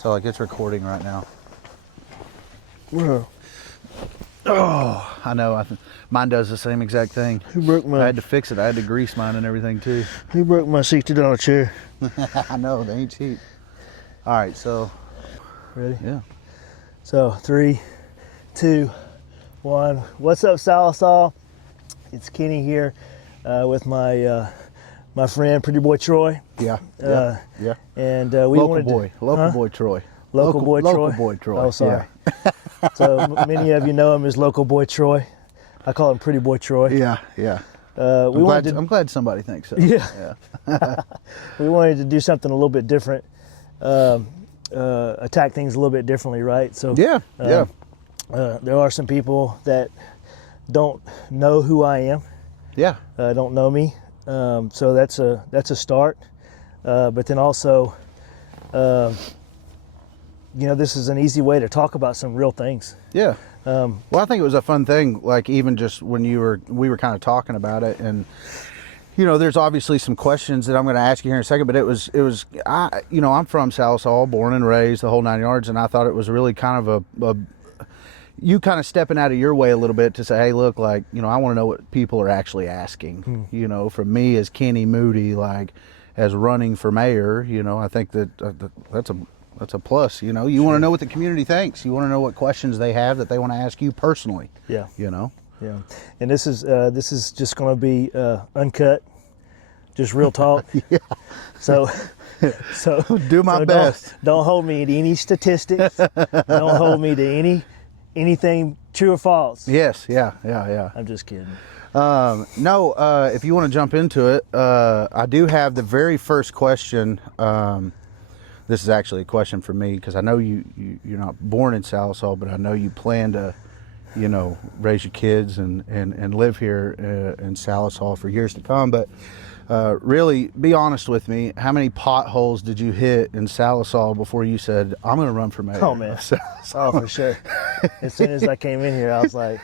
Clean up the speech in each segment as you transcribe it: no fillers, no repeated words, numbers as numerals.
So like it's recording right now. Whoa. Oh, I know. Mine does the same exact thing. Who broke I my? had to fix it. I had to grease mine and everything too. Who broke my $60 chair? I know, they ain't cheap. All right, so Ready? yeah. So 3, 2, 1. What's up, Sallisaw? It's Kenny here with my my friend, Pretty Boy Troy. Yeah. Yeah. And we Local wanted boy. to, Local boy Troy. Local boy Troy. Local boy Troy. Oh, sorry. Yeah. So many of you know him as Local Boy Troy. I call him Pretty Boy Troy. Yeah. Yeah. I'm glad somebody thinks so. Yeah. We wanted to do something a little bit different, attack things a little bit differently, right? So Yeah. there are some people that don't know who I am. Yeah. Don't know me. So that's a start. But then also, this is an easy way to talk about some real things. Yeah. Well, I think it was a fun thing, like even just when we were kind of talking about it, and there's obviously some questions that I'm going to ask you here in a second, but I'm from Sallisaw, born and raised, the whole 9 yards, and I thought it was really kind of you kind of stepping out of your way a little bit to say, hey, look, like, I want to know what people are actually asking, from me as Kenny Moody, like as running for mayor, I think that's a plus, You Sure. want to know what the community thinks. You want to know what questions they have that they want to ask you personally. Yeah. Yeah. And this is just going to be be just real talk. Yeah. So do my best. Don't hold me to any statistics. Don't hold me to anything true or false. Yes. Yeah. I'm just kidding. No, if you want to jump into it, I do have the very first question. This is actually a question for me because I know you're not born in Sallisaw, but I know you plan to, raise your kids and live here in Sallisaw for years to come. But really, be honest with me. How many potholes did you hit in Sallisaw before you said, I'm going to run for mayor? Oh, man. Oh, for sure. As soon as I came in here, I was like,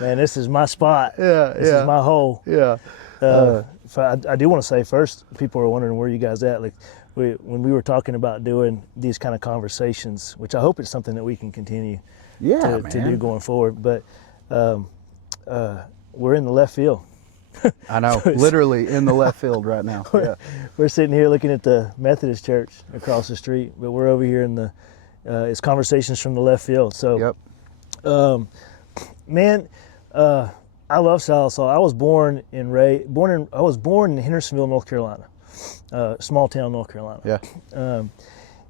man, this is my spot. Yeah, This is my hole. Yeah. I do want to say first, people are wondering where you guys at. Like, when we were talking about doing these kind of conversations, which I hope is something that we can continue to do going forward, but we're in the left field. I know, literally in the left field right now. We're sitting here looking at the Methodist church across the street, but we're over here in it's conversations from the left field. So, man, I love Sallisaw. I was born in Hendersonville, North Carolina, small town, North Carolina. Yeah.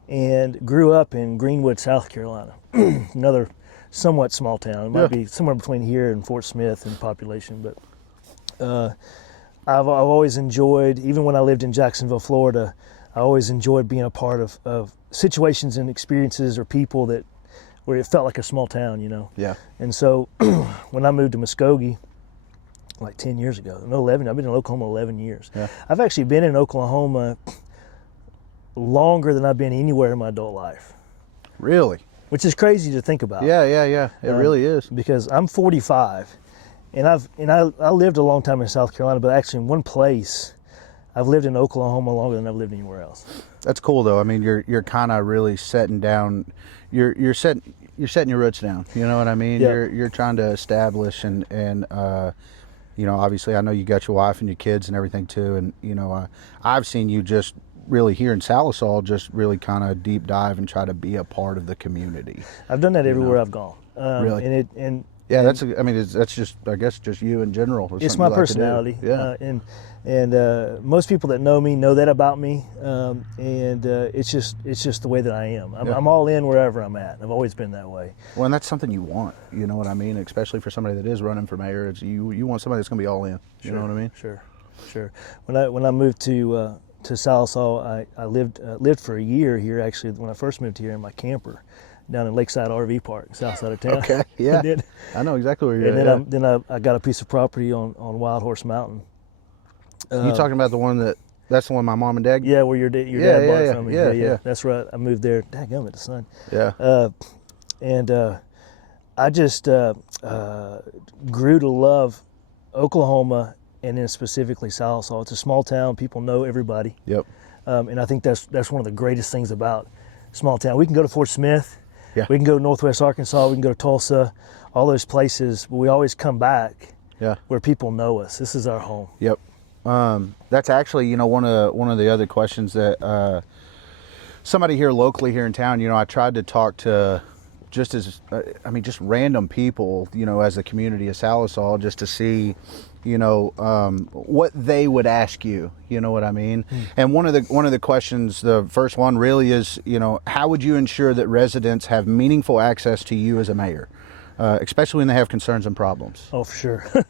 And grew up in Greenwood, South Carolina, another somewhat small town. It might be somewhere between here and Fort Smith in population, but I've always enjoyed, even when I lived in Jacksonville, Florida, I always enjoyed being a part of situations and experiences or people where it felt like a small town, Yeah. And so when I moved to Muskogee, like 10 years ago, no, 11, I've been in Oklahoma 11 years. Yeah. I've actually been in Oklahoma longer than I've been anywhere in my adult life. Really? Which is crazy to think about. Yeah. It really is. Because I'm 45, and I lived a long time in South Carolina, but actually in one place, I've lived in Oklahoma longer than I've lived anywhere else. That's cool though. I mean, you're kind of really setting down. You're setting your roots down. You know what I mean? Yep. You're trying to establish and obviously I know you got your wife and your kids and everything too. And I've seen you just really here in Sallisaw just really kind of deep dive and try to be a part of the community. I've done that everywhere I've gone. Really? That's just, I guess, just you in general. It's my personality. Yeah. And most people that know me know that about me. It's just the way that I am. I'm all in wherever I'm at. I've always been that way. Well, and that's something you want. You know what I mean? Especially for somebody that is running for mayor, it's you want somebody that's going to be all in. You know what I mean? Sure. When I moved to Sallisaw, I lived for a year here. Actually, when I first moved here in my camper down in Lakeside RV Park, south side of town. Okay, yeah. I know exactly where you're at. And then I got a piece of property on Wild Horse Mountain. You talking about the one that's the one my mom and dad? Yeah, where your dad bought it from me. Yeah. That's right. I moved there. Dadgummit, the sun. Yeah. I just grew to love Oklahoma, and then specifically Sallisaw. It's a small town. People know everybody. Yep. And I think that's one of the greatest things about small town. We can go to Fort Smith. Yeah. We can go to Northwest Arkansas. We can go to Tulsa. All those places. But we always come back. Yeah. Where people know us. This is our home. Yep. That's actually, you know, one of the other questions that somebody here locally here in town, you know, I tried to talk to just random people, you know, as the community of Sallisaw, just to see, you know, what they would ask you, you know what I mean? And one of the questions, the first one really is, you know, how would you ensure that residents have meaningful access to you as a mayor, especially when they have concerns and problems? Oh, for sure.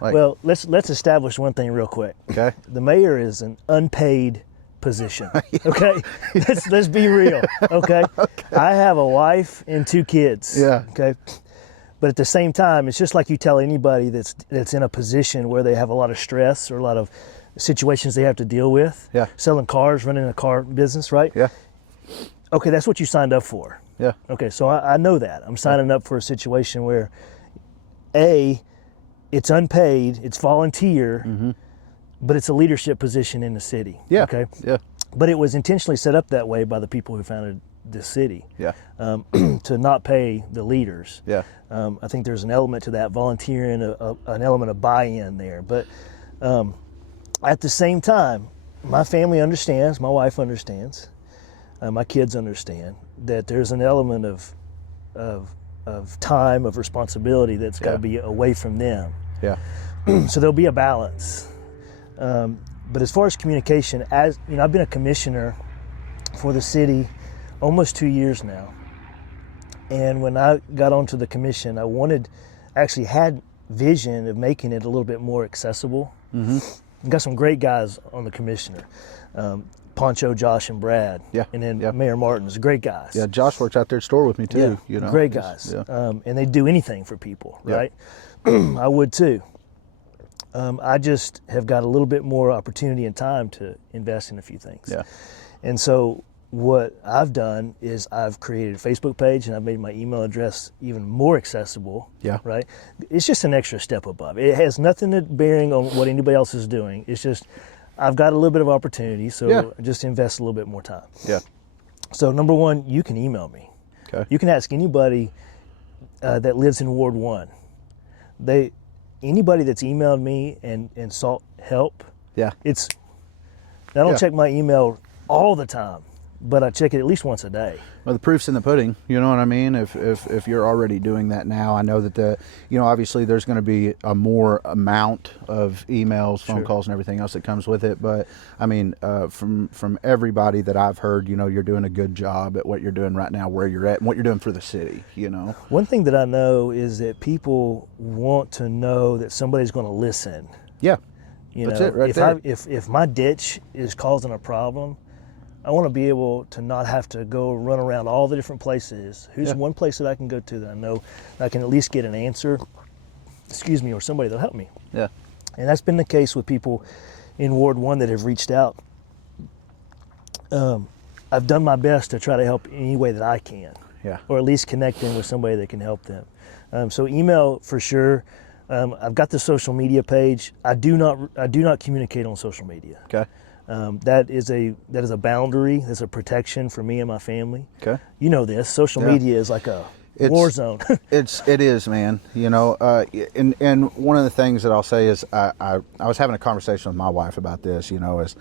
Well, let's establish one thing real quick. Okay. The mayor is an unpaid position. Okay. let's be real. Okay? I have a wife and 2 kids. Yeah. Okay. But at the same time, it's just like you tell anybody that's in a position where they have a lot of stress or a lot of situations they have to deal with. Yeah. Selling cars, running a car business, right? Yeah. Okay, that's what you signed up for. Yeah. Okay, so I know that. I'm signing up for a situation where it's unpaid, it's volunteer, but it's a leadership position in the city. Yeah. Okay. Yeah. But it was intentionally set up that way by the people who founded this city. Yeah. To not pay the leaders. Yeah. I think there's an element to that, volunteering, an element of buy-in there. But at the same time, my family understands, my wife understands, my kids understand that there's an element of time, of responsibility that's got to be away from them. Yeah. So there'll be a balance. But as far as communication, as you know, I've been a commissioner for the city almost 2 years now. And when I got onto the commission, I actually had vision of making it a little bit more accessible. We've got some great guys on the commissioner. Poncho, Josh, and Brad. Yeah. And then Mayor Martin's great guys. Yeah, Josh works out there at the store with me too. Yeah, you know, great guys. Yeah. And they do anything for people, Yeah. right? I would too. I just have got a little bit more opportunity and time to invest in a few things. Yeah. And so what I've done is I've created a Facebook page and I've made my email address even more accessible. Yeah. Right? It's just an extra step above. It has nothing to bearing on what anybody else is doing. It's just I've got a little bit of opportunity, so just invest a little bit more time. Yeah. So number one, you can email me. Okay. You can ask anybody that lives in Ward 1. Anybody that's emailed me and sought help. Yeah. I don't check my email all the time, but I check it at least once a day. Well, the proof's in the pudding. You know what I mean? If you're already doing that now, I know that obviously there's going to be a more amount of emails, phone calls, and everything else that comes with it. But I mean, from everybody that I've heard, you know, you're doing a good job at what you're doing right now, where you're at, and what you're doing for the city. You know. One thing that I know is that people want to know that somebody's going to listen. Yeah. That's it right there. If my ditch is causing a problem, I want to be able to not have to go run around all the different places. Who's one place that I can go to that I know I can at least get an answer, or somebody that'll help me. Yeah. And that's been the case with people in Ward 1 that have reached out. I've done my best to try to help any way that I can. Yeah. Or at least connect them with somebody that can help them. So email for sure. I've got the social media page. I do not communicate on social media. Okay. That is a boundary. That's a protection for me and my family. Okay. You know this. Social media is like a war zone. It is, man. You know, and one of the things that I'll say is I was having a conversation with my wife about this. You know, is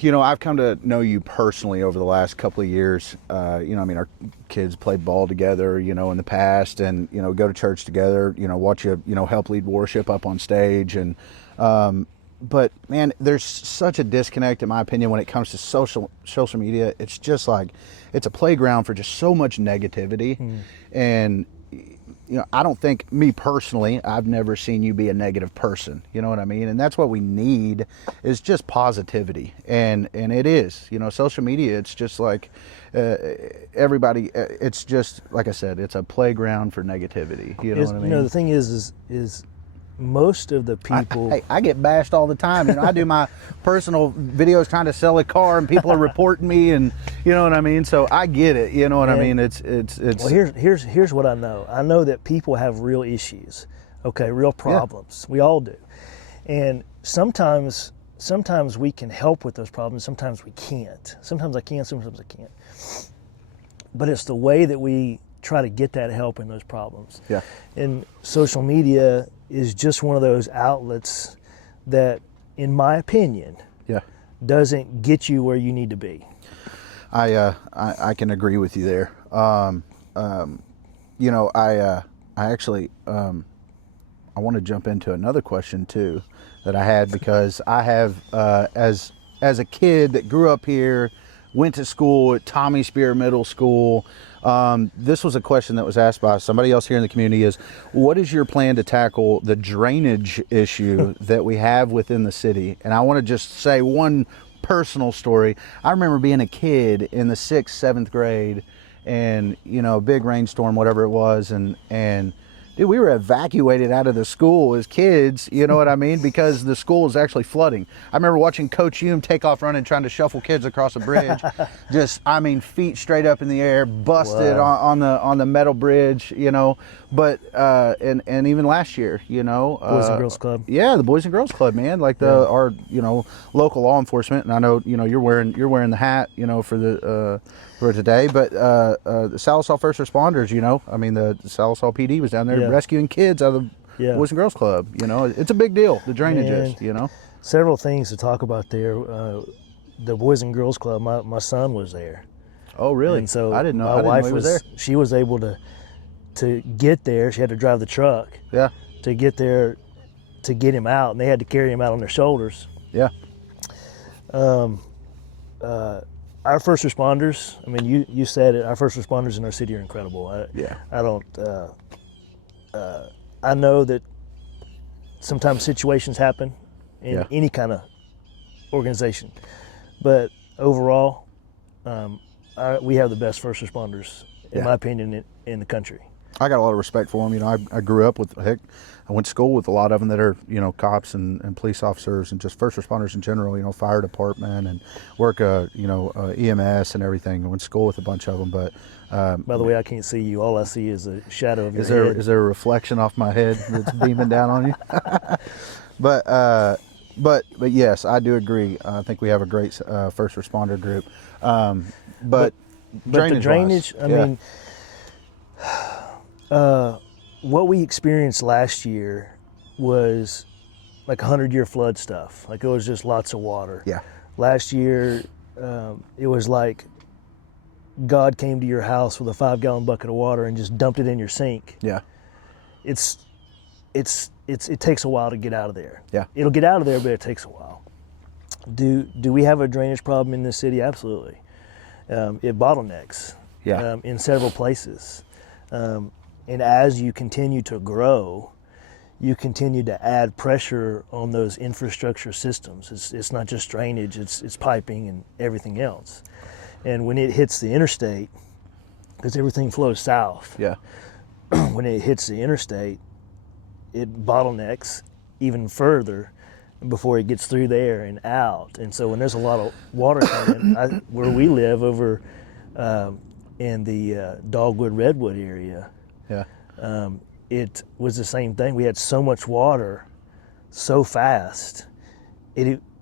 you know, I've come to know you personally over the last couple of years. You know, I mean, our kids played ball together, you know, in the past, and you know, go to church together. You know, watch you know, help lead worship up on stage, and but man, there's such a disconnect, in my opinion, when it comes to social media. It's just like it's a playground for just so much negativity, and you know, I don't think, me personally, I've never seen you be a negative person. You know what I mean? And that's what we need, is just positivity, and it is. You know, social media. It's just like everybody. It's just like I said. It's a playground for negativity. You know what I mean? You know, the thing is most of the people. I get bashed all the time. You know, I do my personal videos trying to sell a car, and people are reporting me, and you know what I mean. So I get it. You know what I mean? It's. Well, here's what I know. I know that people have real issues. Okay, real problems. We all do, and sometimes sometimes we can help with those problems, sometimes we can't. Sometimes I can, sometimes I can't. But it's the way that we try to get that help in those problems. Yeah. And social media is just one of those outlets that, in my opinion, Yeah. doesn't get you where you need to be. I can agree with you there. You know, I actually I want to jump into another question too that I had, because I have as a kid that grew up here, went to school at Tommy Spear Middle School. This was a question that was asked by somebody else here in the community: is what is your plan to tackle the drainage issue that we have within the city? And I want to just say one personal story. I remember being a kid in the 6th, 7th grade, and you know, a big rainstorm, whatever it was, and dude, we were evacuated out of the school as kids, you know what I mean? Because the school was actually flooding. I remember watching Coach Hume take off running, trying to shuffle kids across a bridge. Just, I mean, feet straight up in the air, busted on the metal bridge, you know. But and even last year, you know, Boys and Girls Club. Yeah, the Boys and Girls Club, man. Like our, you know, local law enforcement. And I know, you know, you're wearing the hat, you know, for today. But the Sallisaw first responders, you know, I mean, the Sallisaw PD was down there rescuing kids out of the Boys and Girls Club. You know, it's a big deal. The drainage is, you know. Several things to talk about there. The Boys and Girls Club. My son was there. Oh, really? And so I didn't know. My wife was there. She was able to get there. She had to drive the truck. Yeah. To get there, to get him out, and they had to carry him out on their shoulders. Yeah. Our first responders, I mean, you said it, our first responders in our city are incredible. I know that sometimes situations happen in any kind of organization, but overall, we have the best first responders, in my opinion, in the country. I got a lot of respect for them. You know, I grew up with, I went to school with a lot of them that are, you know, cops and police officers and just first responders in general, you know, fire department, and work, you know, EMS and everything. I went to school with a bunch of them, but... By the way, I can't see you. All I see is a shadow of your head. Is there a reflection off my head that's beaming down on you? But yes, I do agree. I think we have a great first responder group. But the drainage, I mean... what we experienced last year was like 100-year flood stuff. Like, it was just lots of water. Yeah. Last year, it was like God came to your house with a 5-gallon bucket of water and just dumped it in your sink. Yeah. It takes a while to get out of there. Yeah. It'll get out of there, but it takes a while. Do we have a drainage problem in this city? Absolutely. It bottlenecks. Yeah. In several places. And as you continue to grow, you continue to add pressure on those infrastructure systems. It's not just drainage, it's piping and everything else. And when it hits the interstate, because everything flows south, Yeah. when it hits the interstate, it bottlenecks even further before it gets through there and out. And so when there's a lot of water coming, where we live over in the Dogwood Redwood area, Yeah. it was the same thing. We had so much water so fast.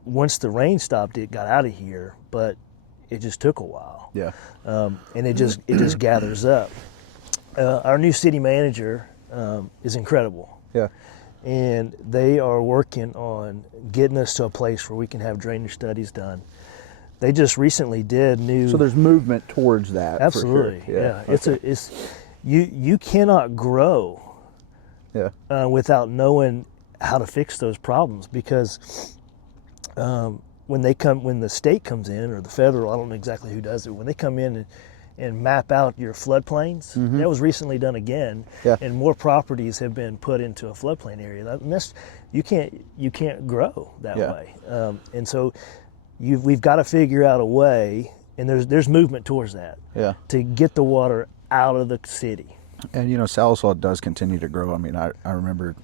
Once the rain stopped, it got out of here, but it just took a while. Yeah. And it just gathers up. Our new city manager is incredible. Yeah. And they are working on getting us to a place where we can have drainage studies done. They just recently did new. So there's movement towards that. Absolutely. For sure. Yeah. Okay. You cannot grow without knowing how to fix those problems, because when the state comes in, or the federal, I don't know exactly who does it, when they come in and map out your floodplains, that was recently done again, and more properties have been put into a floodplain area. You can't grow that way, and so we've got to figure out a way, and there's movement towards that, to get the water out of the city. And you know, Sallisaw does continue to grow. I mean, I remember,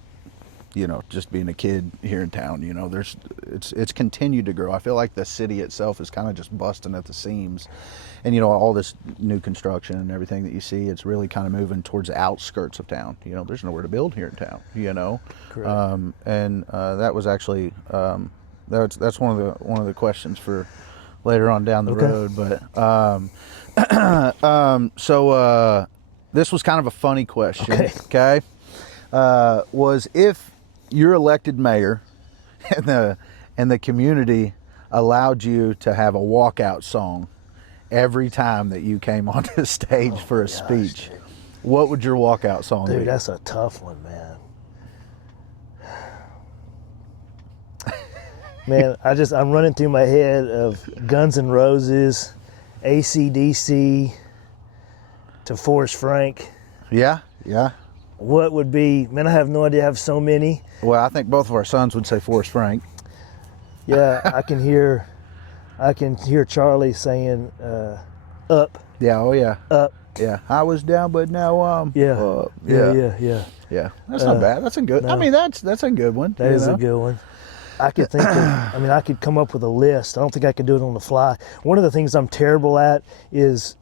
you know, just being a kid here in town, you know, it's continued to grow. I feel like the city itself is kind of just busting at the seams. And you know, all this new construction and everything that you see, it's really kind of moving towards the outskirts of town. You know, there's nowhere to build here in town, you know. Correct. And that was actually That's one of the questions for later on down the road. But so this was kind of a funny question. Okay, was if you're elected mayor and the community allowed you to have a walkout song every time that you came onto the stage for a speech, dude, what would your walkout song be? Dude, that's a tough one, man. Man, I'm running through my head of Guns N' Roses, AC/DC, to Forrest Frank. Yeah. What would be, man, I have no idea. I have so many. Well, I think both of our sons would say Forrest Frank. Yeah, I can hear Charlie saying, up. Yeah, oh yeah. Up. Yeah, I was down, but now Yeah. Yeah. That's not bad. That's a good. No. I mean, that's a good one. That is a good one. I could think of. I mean, I could come up with a list. I don't think I could do it on the fly. One of the things I'm terrible at is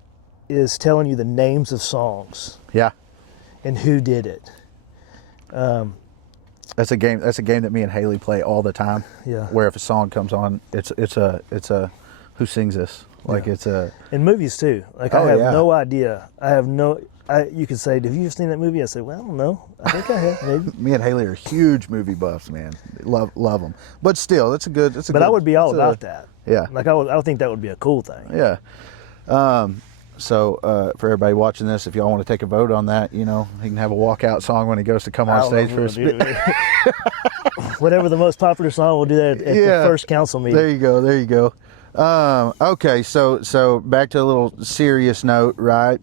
telling you the names of songs. Yeah. And who did it. That's a game that me and Haley play all the time. Yeah. Where if a song comes on, it's a who sings this? Like it's a. In movies too. Like I have no idea. You could say, have you ever seen that movie? I say, well, I don't know. I think I have, maybe. Me and Haley are huge movie buffs, man. Love them. But still, But I would be all about that. Yeah. Like I would think that would be a cool thing. Yeah. So for everybody watching this, if y'all want to take a vote on that, he can have a walkout song when he goes to come on stage for a speech. Whatever the most popular song, we'll do that at the first council meeting. There you go. Okay, so back to a little serious note, right?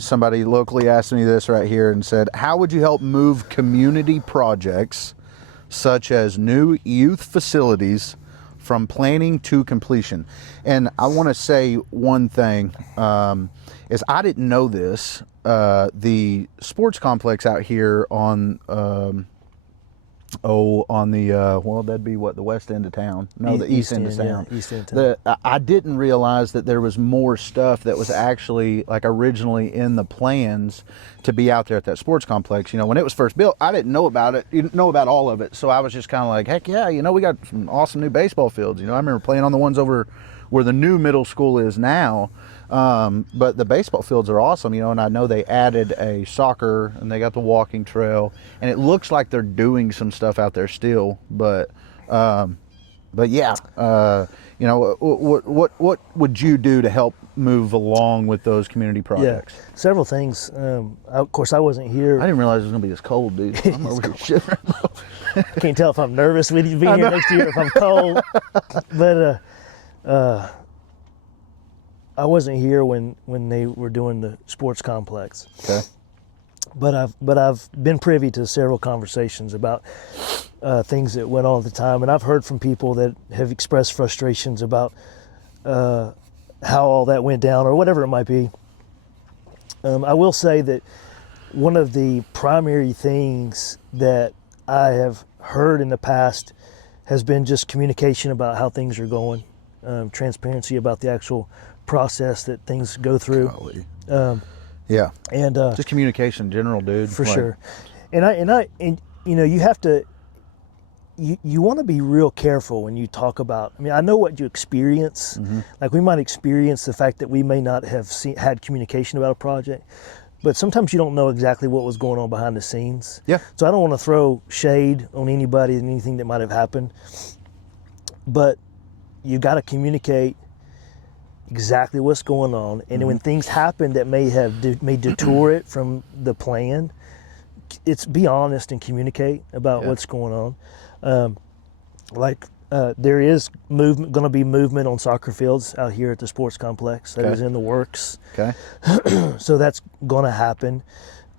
Somebody locally asked me this right here and said, how would you help move community projects such as new youth facilities from planning to completion? And I want to say one thing, is I didn't know this. The sports complex out here on that'd be the west end of town. No, the east end of town. Yeah, east end of town. I didn't realize that there was more stuff that was actually like originally in the plans to be out there at that sports complex. When it was first built, I didn't know about it. You didn't know about all of it. So I was just kind of like, heck yeah, we got some awesome new baseball fields. I remember playing on the ones over where the new middle school is now. But the baseball fields are awesome, and I know they added a soccer and they got the walking trail, and it looks like they're doing some stuff out there still. But yeah, what would you do to help move along with those community projects? Yeah, several things. Of course, I wasn't here. I didn't realize it was gonna be this cold, dude. I'm over here shivering. I can't tell if I'm nervous with you being here next year, if I'm cold. But I wasn't here when they were doing the sports complex. Okay. But I've been privy to several conversations about things that went on at the time, and I've heard from people that have expressed frustrations about how all that went down or whatever it might be. I will say that one of the primary things that I have heard in the past has been just communication about how things are going, transparency about the actual process that things go through. Yeah, and just communication in general, dude. For sure. And you have to. You want to be real careful when you talk about. I mean, I know what you experience. Mm-hmm. Like we might experience the fact that we may not have had communication about a project, but sometimes you don't know exactly what was going on behind the scenes. Yeah. So I don't want to throw shade on anybody and anything that might have happened, but you got to communicate exactly what's going on, and when things happen that may detour it from the plan, it's be honest and communicate about what's going on. There is going to be movement on soccer fields out here at the sports complex that is in the works. Okay. So that's going to happen.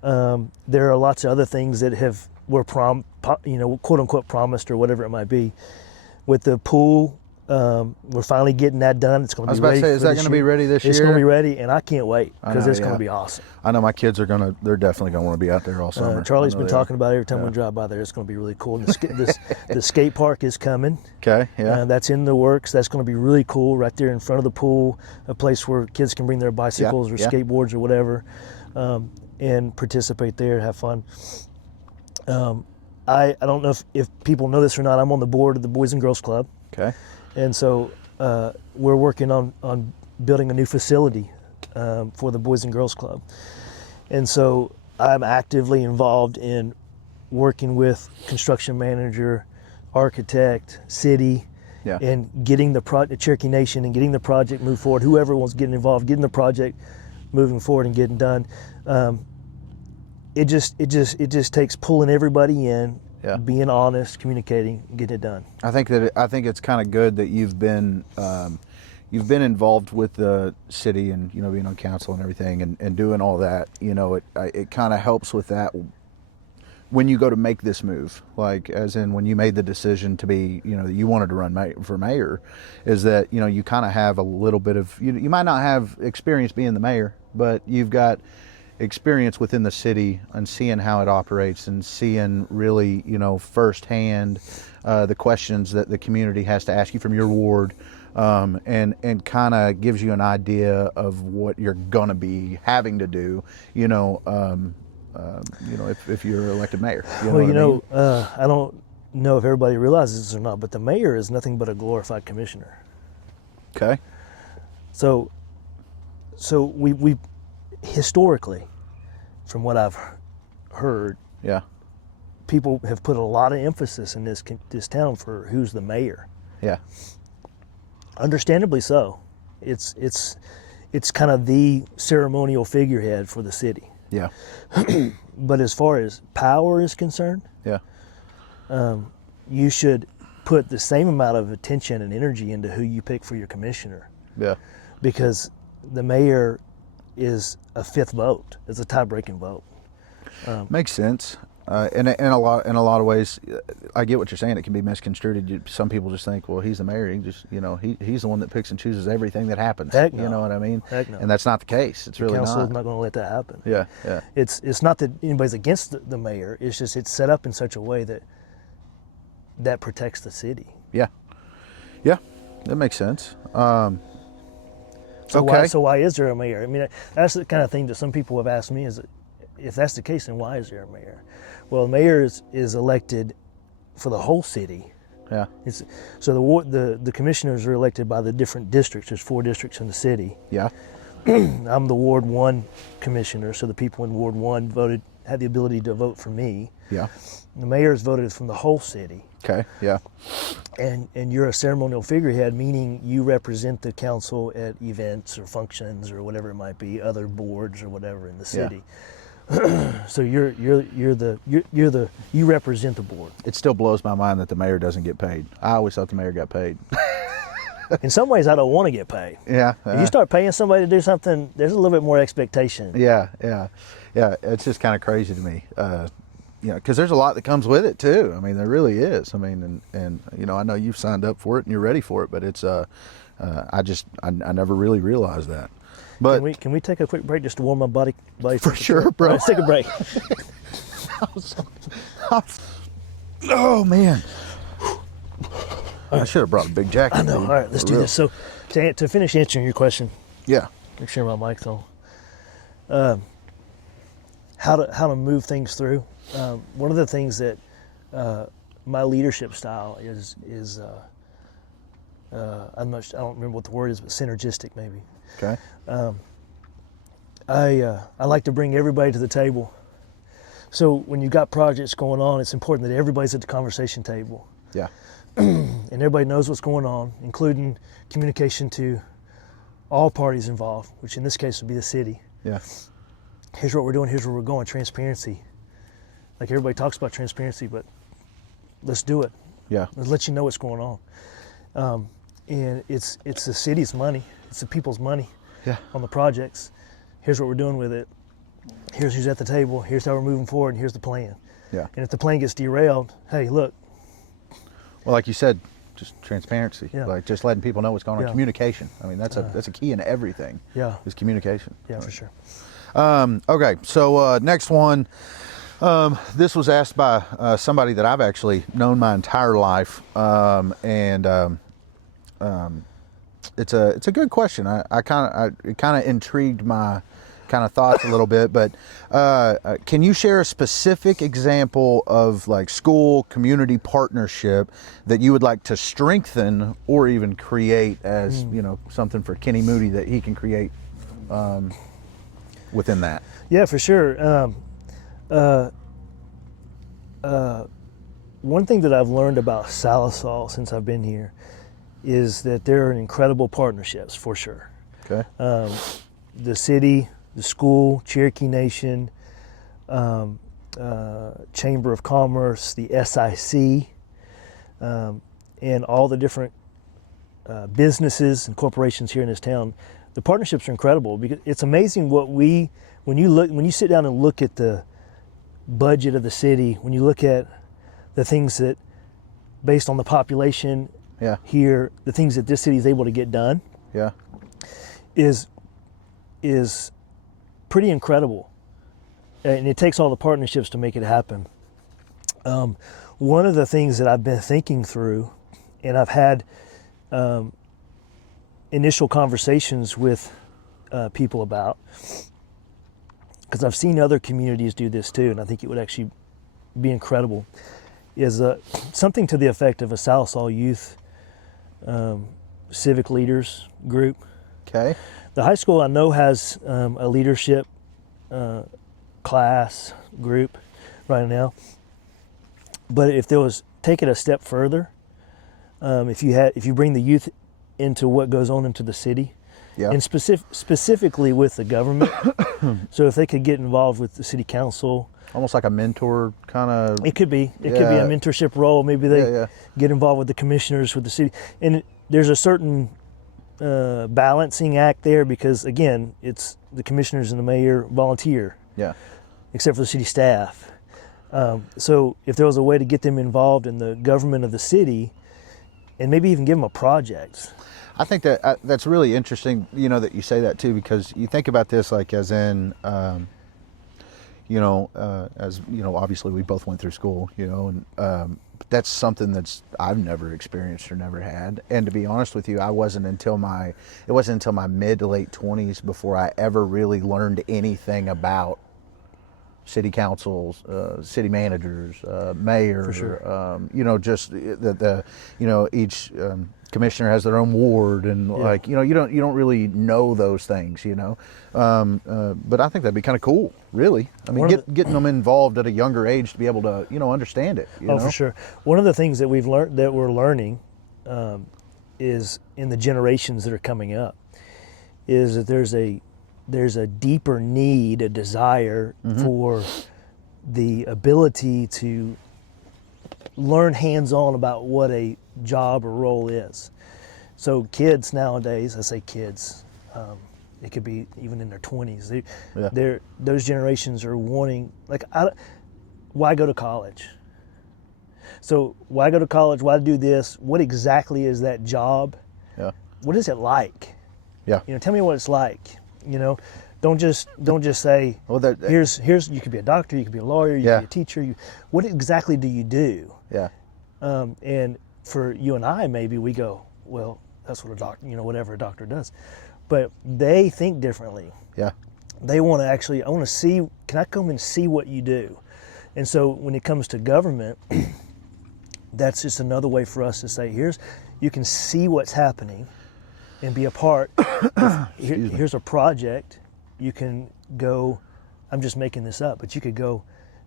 There are lots of other things that were quote unquote promised or whatever it might be. With the pool, we're finally getting that done. It's going to be ready. I was about to say, is that going to be ready this year? It's going to be ready, and I can't wait because it's going to be awesome. I know my kids they're definitely going to want to be out there all summer. Charlie's been talking about it every time we drive by there. It's going to be really cool. And the skate park is coming. Okay, yeah. That's in the works. That's going to be really cool right there in front of the pool, a place where kids can bring their bicycles or skateboards or whatever, and participate there, have fun. I don't know if people know this or not. I'm on the board of the Boys and Girls Club. Okay. And so we're working on building a new facility for the Boys and Girls Club. And so I'm actively involved in working with construction manager, architect, city, Yeah. and getting the Cherokee Nation and getting the project moved forward. Whoever wants getting involved, getting the project moving forward and getting done. It just takes pulling everybody in, Yeah. being honest, communicating, getting it done. I think it's kind of good that you've been involved with the city and, you know, being on council and everything and doing all that. You know, it kind of helps with that when you go to make this move, like as in when you made the decision to be, you know, you wanted to run for mayor, is that, you know, you kind of have a little bit of, you might not have experience being the mayor, but you've got experience within the city and seeing how it operates and seeing really, you know, firsthand the questions that the community has to ask you from your ward, and kind of gives you an idea of what you're gonna be having to do, you know, if you're elected mayor. I don't know if everybody realizes this or not, but the mayor is nothing but a glorified commissioner. Okay. So we historically, from what I've heard, Yeah. people have put a lot of emphasis in this town for who's the mayor. Yeah. Understandably so. It's kind of the ceremonial figurehead for the city. Yeah. But as far as power is concerned, Yeah. you should put the same amount of attention and energy into who you pick for your commissioner, Yeah. because the mayor is a fifth vote. It's a tie-breaking vote. Makes sense. In a lot of ways, I get what you're saying. It can be misconstrued. Some people just think, well, he's the mayor. He just, you know, he's the one that picks and chooses everything that happens. Heck no. You know what I mean? Heck no. And that's not the case. It's really not. Council's not going to let that happen. Yeah. Yeah. It's not that anybody's against the mayor. It's just it's set up in such a way that protects the city. Yeah. Yeah. That makes sense. So okay. why is there a mayor? I mean, that's the kind of thing that some people have asked me is, if that's the case, then why is there a mayor? Well, the mayor is elected for the whole city. Yeah. So the commissioners are elected by the different districts. There's 4 districts in the city. Yeah. I'm the Ward 1 commissioner, so the people in Ward 1 had the ability to vote for me. Yeah. The mayor's voted from the whole city. Okay. Yeah. And you're a ceremonial figurehead, meaning you represent the council at events or functions or whatever it might be, other boards or whatever in the city. So you represent the board. It still blows my mind that the mayor doesn't get paid. I always thought the mayor got paid. In some ways, I don't want to get paid. Yeah. If you start paying somebody to do something, there's a little bit more expectation. Yeah. Yeah. Yeah. It's just kind of crazy to me. You know, because there's a lot that comes with it too. I mean, there really is. I mean, and you know, I know you've signed up for it and you're ready for it, but it's I never really realized that. But can we take a quick break just to warm my body for sure, bro. Right, let's take a break. Oh man, I should have brought a big jacket. I know. All right, let's do this. So to finish answering your question, yeah, make sure my mic's on. How to move things through. One of the things that my leadership style is I don't remember what the word is, but synergistic maybe. Okay. I like to bring everybody to the table. So when you've got projects going on, it's important that everybody's at the conversation table. Yeah. And everybody knows what's going on, including communication to all parties involved, which in this case would be the city. Yeah. Here's what we're doing, here's where we're going, transparency. Like everybody talks about transparency, but let's do it. Yeah. Let's let you know what's going on. And it's the city's money, it's the people's money. Yeah. On the projects. Here's what we're doing with it. Here's who's at the table. Here's how we're moving forward, and here's the plan. Yeah. And if the plan gets derailed, hey, look. Well, like you said, just transparency. Yeah. Like just letting people know what's going on. Yeah. Communication. I mean, that's a key in everything. Yeah. Is communication. Yeah, for sure. Okay. So next one. This was asked by somebody that I've actually known my entire life, and it's a good question. It kind of intrigued my kind of thoughts a little bit, but can you share a specific example of like school community partnership that you would like to strengthen or even create as something for Kenny Moody that he can create within that? Yeah, for sure. One thing that I've learned about Sallisaw since I've been here is that there are incredible partnerships, for sure. Okay. The city, the school, Cherokee Nation, Chamber of Commerce, the SIC, and all the different businesses and corporations here in this town. The partnerships are incredible because it's amazing when you sit down and look at the budget of the city, when you look at the things that, based on the population here, the things that this city is able to get done, is pretty incredible. And it takes all the partnerships to make it happen. One of the things that I've been thinking through, and I've had initial conversations with people about, because I've seen other communities do this too, and I think it would actually be incredible, is something to the effect of a Sallisaw youth civic leaders group. Okay. The high school I know has a leadership class group right now, but if there was, take it a step further, if you bring the youth into what goes on into the city, and specifically with the government, so if they could get involved with the city council, almost like a mentor kind of. It could be a mentorship role. Maybe they get involved with the commissioners with the city, and there's a certain balancing act there because again, it's the commissioners and the mayor volunteer, except for the city staff. So if there was a way to get them involved in the government of the city, and maybe even give them a project. I think that that's really interesting, that you say that too, because you think about this like as in, obviously we both went through school, and that's something that's I've never experienced or never had. And to be honest with you, it wasn't until my mid to late 20s before I ever really learned anything about city councils, city managers, mayor, just each commissioner has their own ward, and you don't really know those things, but I think that'd be kind of cool, really. I mean, getting them involved at a younger age to be able to understand it. For sure. One of the things that we're learning is in the generations that are coming up is that there's a deeper need, a desire for the ability to learn hands-on about what a job or role is. So kids nowadays, I say kids, it could be even in their 20s, those generations are wanting, why go to college? So why go to college? Why do this? What exactly is that job? What is it like? Tell me what it's like. Don't just say, here's you could be a doctor, you could be a lawyer, you could be a teacher. What exactly do you do? And for you and I, maybe we go, well, that's what a doctor, whatever a doctor does. But they think differently. They want to actually, I want to see, can I come and see what you do? And so when it comes to government, that's just another way for us to say, you can see what's happening and be a part. Here's a project. You can go, I'm just making this up, but you could go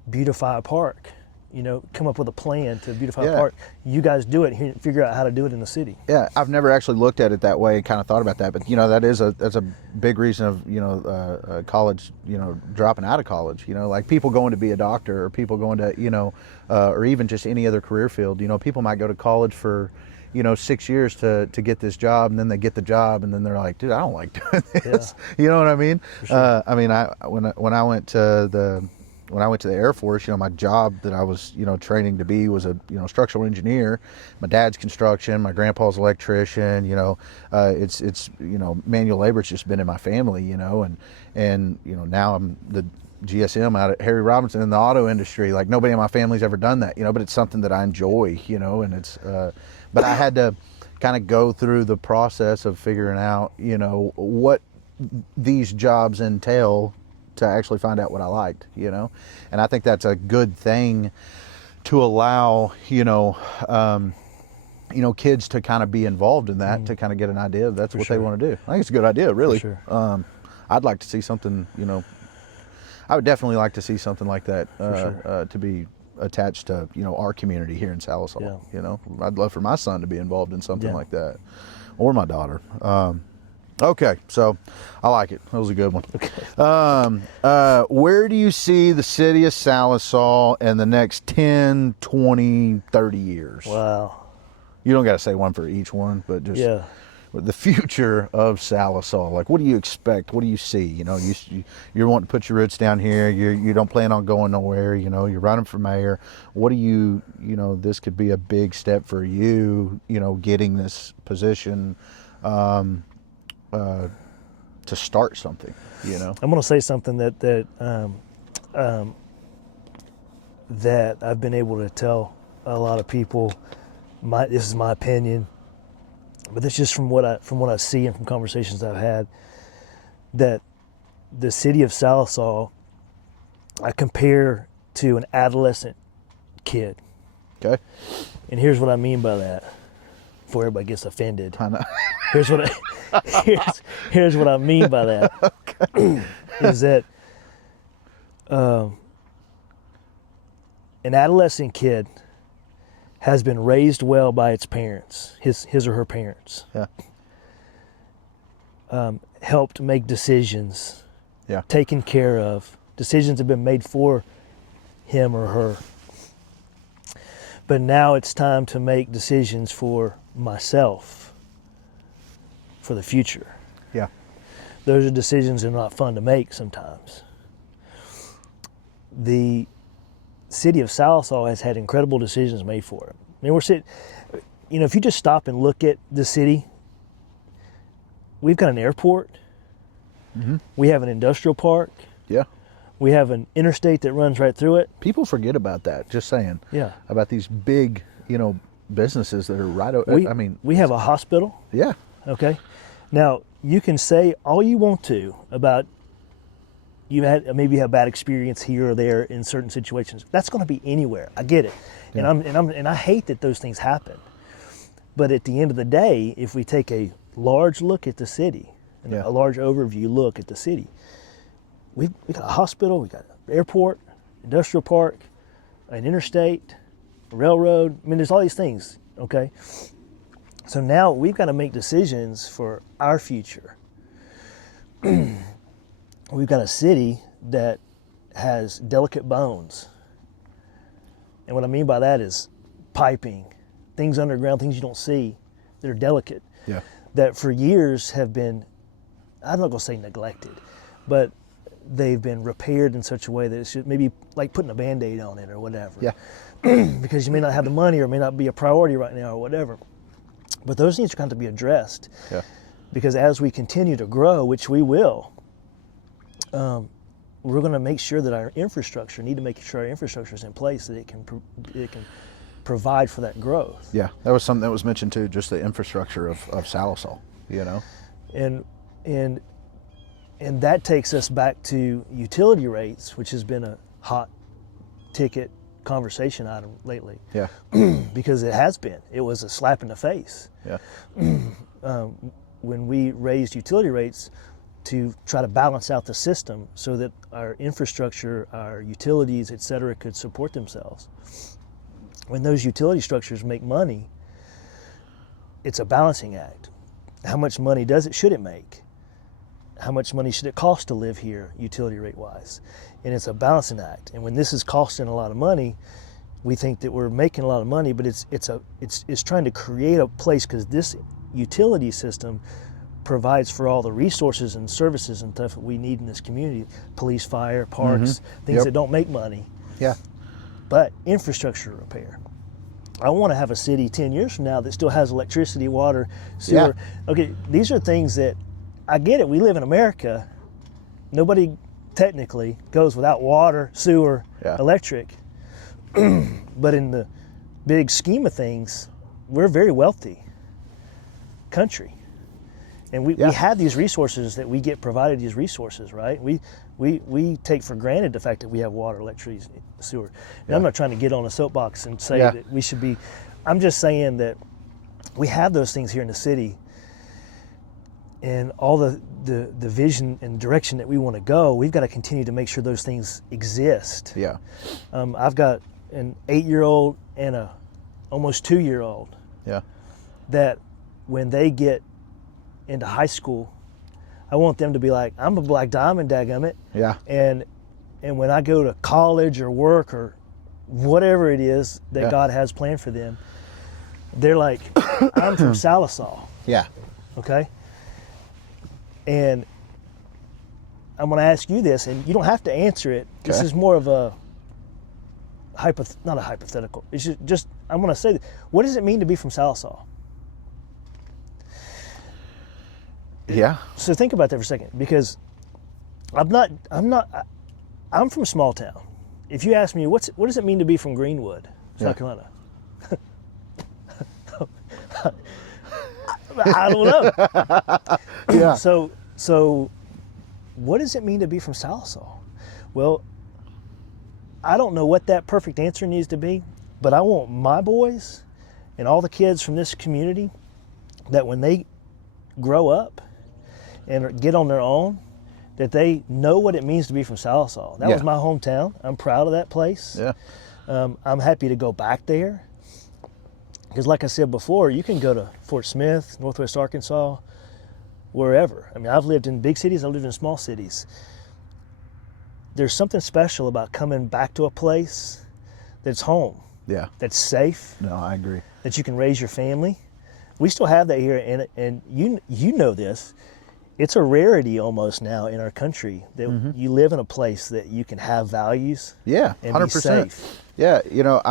beautify a park, come up with a plan to beautify a park. You guys do it here, figure out how to do it in the city. I've never actually looked at it that way and kind of thought about that, but that's a big reason of college, dropping out of college, like people going to be a doctor, or people going to or even just any other career field. People might go to college for 6 years to get this job, and then they get the job, and then they're like, dude, I don't like doing this. You know what I mean? Sure. When I went to the Air Force, my job that I was, training to be was a, structural engineer. My dad's construction, my grandpa's electrician, it's manual labor's just been in my family, and now I'm the GSM out at Harry Robinson in the auto industry. Like nobody in my family's ever done that, but it's something that I enjoy, and it's, but I had to kind of go through the process of figuring out, what these jobs entail to actually find out what I liked, you know? And I think that's a good thing to allow, kids to kind of be involved in that, to kind of get an idea of that's what they want to do. I think it's a good idea, really. For sure. I'd like to see something, I would definitely like to see something like that to be attached to, our community here in Sallisaw. Yeah. I'd love for my son to be involved in something Yeah. like that, or my daughter. Okay, so I like it. That was a good one. Okay. Where do you see the city of Sallisaw in the next 10, 20, 30 years? Wow. You don't got to say one for each one, but just the future of Sallisaw. Like, what do you expect? What do you see? You're wanting to put your roots down here. You don't plan on going nowhere. You're running for mayor. What do you, this could be a big step for you, getting this position to start something, I'm going to say something that I've been able to tell a lot of people. This is my opinion, but it's just from what I see and from conversations I've had, that the city of Sallisaw I compare to an adolescent kid. Okay. And here's what I mean by that, before everybody gets offended. I know. Here's what I mean by that. Okay. Is that an adolescent kid has been raised well by its parents, his or her parents. Yeah. Helped make decisions. Yeah. Taken care of. Decisions have been made for him or her. But now it's time to make decisions for myself, for the future. Yeah. Those are decisions that are not fun to make sometimes. The city of Sallisaw has had incredible decisions made for it. I mean, we're sitting, if you just stop and look at the city, we've got an airport. Mm-hmm. We have an industrial park. Yeah. We have an interstate that runs right through it. People forget about that, just saying. Yeah. About these big, businesses that are right over. We have a hospital. Yeah. Okay. Now, you can say all you want to about maybe you have bad experience here or there in certain situations. That's going to be anywhere. I get it. Yeah. And I hate that those things happen. But at the end of the day, if we take a large look at the city, and a large overview look at the city, we got a hospital, we got an airport, industrial park, an interstate, a railroad. I mean, there's all these things, okay? So now we've got to make decisions for our future. We've got a city that has delicate bones. And what I mean by that is piping, things underground, things you don't see that are delicate. Yeah. That for years have been, I'm not going to say neglected, but they've been repaired in such a way that it's maybe like putting a Band-Aid on it or whatever. Yeah. Because you may not have the money or may not be a priority right now or whatever. But those needs are going to be addressed. Yeah. Because as we continue to grow, which we will, we're going to make sure that our infrastructure, need to make sure our infrastructure is in place so that it can provide for that growth. Yeah, that was something that was mentioned too, just the infrastructure of Sallisaw, And that takes us back to utility rates, which has been a hot ticket conversation item lately. Yeah. Because it has been. It was a slap in the face. Yeah. When we raised utility rates to try to balance out the system so that our infrastructure, our utilities, et cetera, could support themselves. When those utility structures make money, it's a balancing act. How much money should it make? How much money should it cost to live here, utility rate wise? And it's a balancing act. And when this is costing a lot of money, we think that we're making a lot of money, but it's trying to create a place, because this utility system provides for all the resources and services and stuff that we need in this community: police, fire, parks, things that don't make money. Yeah. But infrastructure repair. I want to have a city 10 years from now that still has electricity, water, sewer. Yeah. Okay, these are things that, I get it, we live in America. Nobody technically goes without water, sewer, electric. But in the big scheme of things, we're a very wealthy country. And we Yeah. have these resources that we get provided these resources, right? We take for granted the fact that we have water, electricity, sewer. And Yeah. I'm not trying to get on a soapbox and say Yeah. that we should be, I'm just saying that we have those things here in the city, and all the vision and direction that we want to go, we've got to continue to make sure those things exist. Yeah. I've got an 8-year-old and a almost 2-year-old Yeah. that when they get into high school, I want them to be like, I'm a black diamond, dadgummit. Yeah. And when I go to college or work or whatever it is that Yeah. God has planned for them, they're like, I'm from Sallisaw, Yeah. okay? And I'm going to ask you this, and you don't have to answer it. This Okay. is more of a not a hypothetical. It's just I'm going to say, what does it mean to be from Sallisaw? Yeah. So think about that for a second, because I'm from small town. If you ask me, what does it mean to be from Greenwood, South Carolina? I don't know. Yeah. So what does it mean to be from Sallisaw? Well, I don't know what that perfect answer needs to be, but I want my boys and all the kids from this community that when they grow up and get on their own, that they know what it means to be from Sallisaw. That was Yeah. my hometown. I'm proud of that place. Yeah. I'm happy to go back there. Because like I said before, you can go to Fort Smith, Northwest Arkansas, wherever. I mean, I've lived in big cities, I've lived in small cities. There's something special about coming back to a place that's home, Yeah. that's safe, No, I agree. that you can raise your family. We still have that here, and you know this. It's a rarity almost now in our country that you live in a place that you can have values. Yeah. And 100%. be safe. Yeah. You know,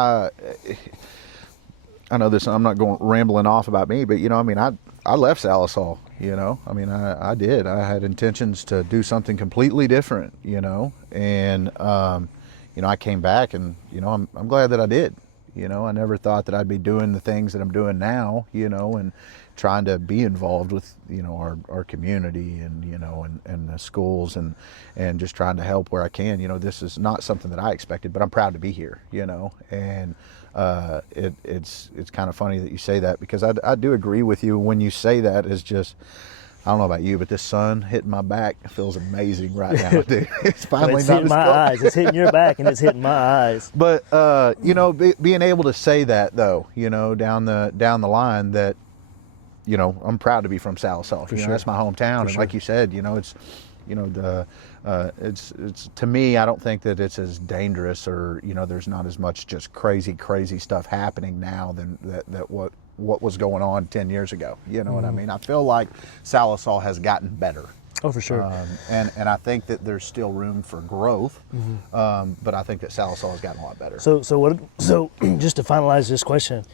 I know this, I'm not going rambling off about me, but you know, I mean, I left Sallisaw, you know, I mean, I did, I had intentions to do something completely different, you know, and, you know, I came back and, you know, I'm glad that I did, you know, I never thought that I'd be doing the things that I'm doing now, you know, and trying to be involved with, you know, our community and, you know, and the schools and just trying to help where I can. You know, this is not something that I expected, but I'm proud to be here, you know, and it's kind of funny that you say that, because I do agree with you when you say that. Is just, I don't know about you, but this sun hitting my back feels amazing right now, dude. It's finally It's not hitting as my cold. eyes. It's hitting your back, and it's hitting my eyes. But you know, being able to say that though, you know, down the line, that, you know, I'm proud to be from Sallisaw. You know, sure. that's my hometown, and sure. like you said, you know, it's, you know, it's to me, I don't think that it's as dangerous, or, you know, there's not as much just crazy stuff happening now than that what was going on 10 years ago. You know what I mean? I feel like Sallisaw has gotten better. Oh, for sure. And I think that there's still room for growth, but I think that Sallisaw has gotten a lot better. So just to finalize this question,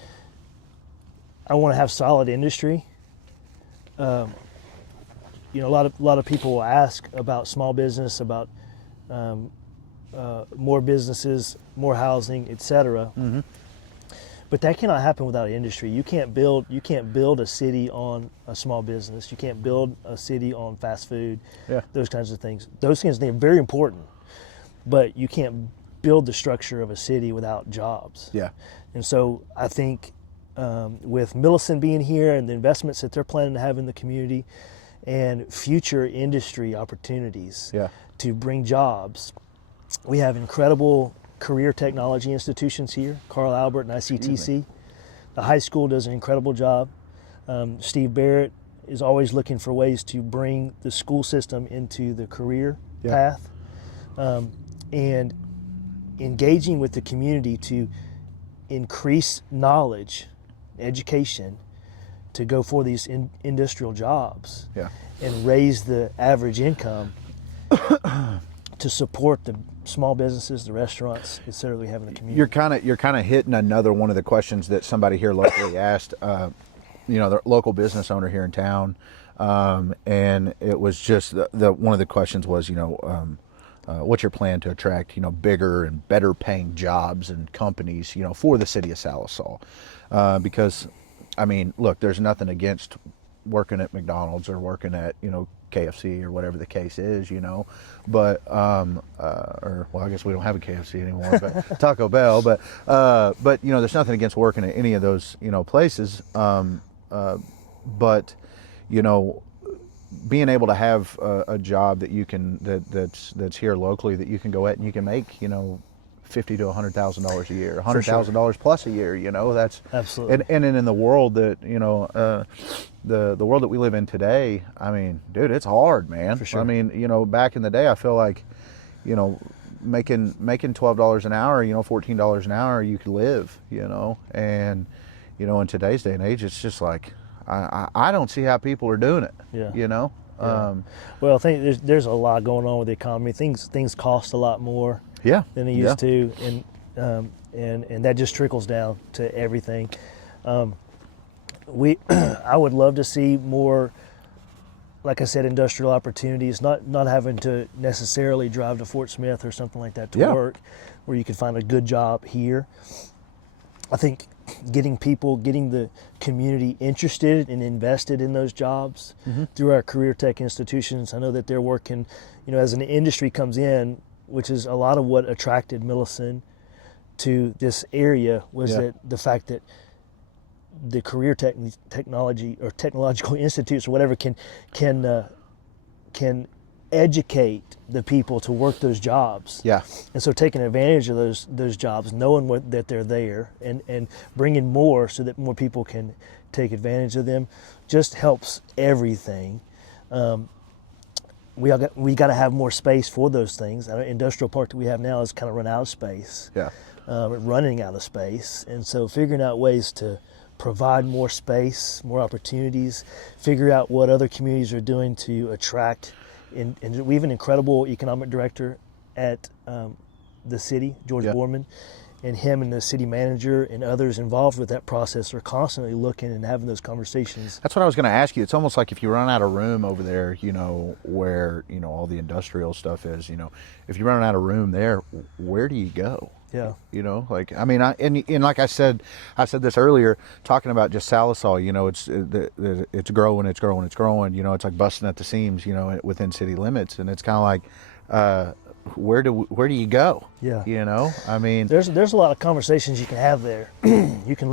I want to have solid industry. You know, a lot of people will ask about small business, about more businesses, more housing, etc. But that cannot happen without industry. You can't build a city on a small business. You can't build a city on fast food. Yeah. Those kinds of things. Those things are very important, but you can't build the structure of a city without jobs. Yeah. And so I think with Millicent being here and the investments that they're planning to have in the community and future industry opportunities Yeah. to bring jobs, we have incredible career technology institutions here, Carl Albert and ICTC. The high school does an incredible job. Steve Barrett is always looking for ways to bring the school system into the career path, and engaging with the community to increase knowledge, education, to go for these industrial jobs, Yeah. and raise the average income to support the small businesses, the restaurants, et cetera, we have in the community. You're kind of hitting another one of the questions that somebody here locally asked. You know, the local business owner here in town, and it was just the one of the questions was, you know, what's your plan to attract, you know, bigger and better paying jobs and companies, you know, for the city of Sallisaw? Because, I mean, look, there's nothing against working at McDonald's or working at, KFC or whatever the case is, but or well, I guess we don't have a KFC anymore, but Taco Bell, but there's nothing against working at any of those places, but being able to have a job that you can that's here locally that you can go at and you can make $50,000 to $100,000 a year, $100,000 plus a year. That's absolutely. And in the world that the world that we live in today, I mean, dude, it's hard, man. For sure. I mean, back in the day, I feel like, making $12 an hour, $14 an hour, you could live, and in today's day and age, it's just like I don't see how people are doing it. Yeah. Yeah. Well, I think there's a lot going on with the economy. Things cost a lot more. Yeah. Than they used to, and that just trickles down to everything. I would love to see more, like I said, industrial opportunities. Not having to necessarily drive to Fort Smith or something like that to work, where you could find a good job here. I think getting the community interested and invested in those jobs through our career tech institutions. I know that they're working, as an industry comes in, which is a lot of what attracted Millicent to this area, was that the fact that the career technology or technological institutes or whatever can educate the people to work those jobs. Yeah. And so taking advantage of those jobs, knowing that they're there, and bringing more so that more people can take advantage of them, just helps everything. We got to have more space for those things. Our industrial park that we have now is kind of run out of space. Yeah. Running out of space. And so figuring out ways to provide more space, more opportunities, figure out what other communities are doing to attract. And we have an incredible economic director at the city, George Borman, and him and the city manager and others involved with that process are constantly looking and having those conversations. That's what I was going to ask you. It's almost like if you run out of room over there, where, all the industrial stuff is, if you run out of room there, where do you go? Yeah. And like I said this earlier, talking about just Sallisaw, it's growing. It's like busting at the seams, within city limits. And it's kind of like, where do you go? Yeah. There's a lot of conversations you can have there. You can